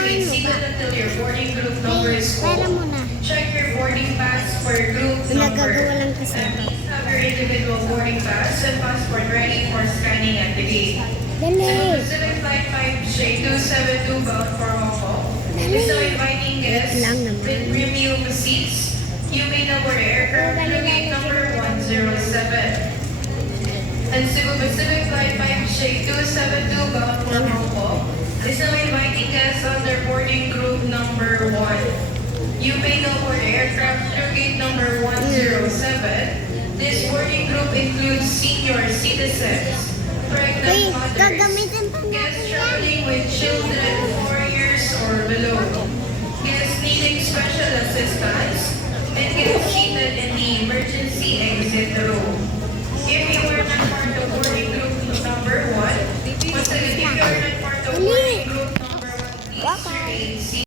remain seated until your boarding group number is full. Para muna. Check your boarding pass for group number. Nagagawa lang kasi. And please have your individual boarding pass and passport ready for scanning at the gate. Dali. Pacific Flight 5J272 bound for Hong Kong. Dali. Is now inviting guests Wait lang naman. with premium seats. You may now board aircraft through gate number 107. And Cebu Pacific Flight 5J272 bound for Hong Kong is now inviting guests on their boarding group number 1. You may now board aircraft through gate number 107. This boarding group includes senior citizens, pregnant Uy, mothers, gagamitin pa natin guests yan. traveling with children 4 years or below, guests needing special assistance, and guests seated in the emergency exit room. If you are not part of boarding group number 1, once again, if you are not part of boarding group number 1, please remain seated.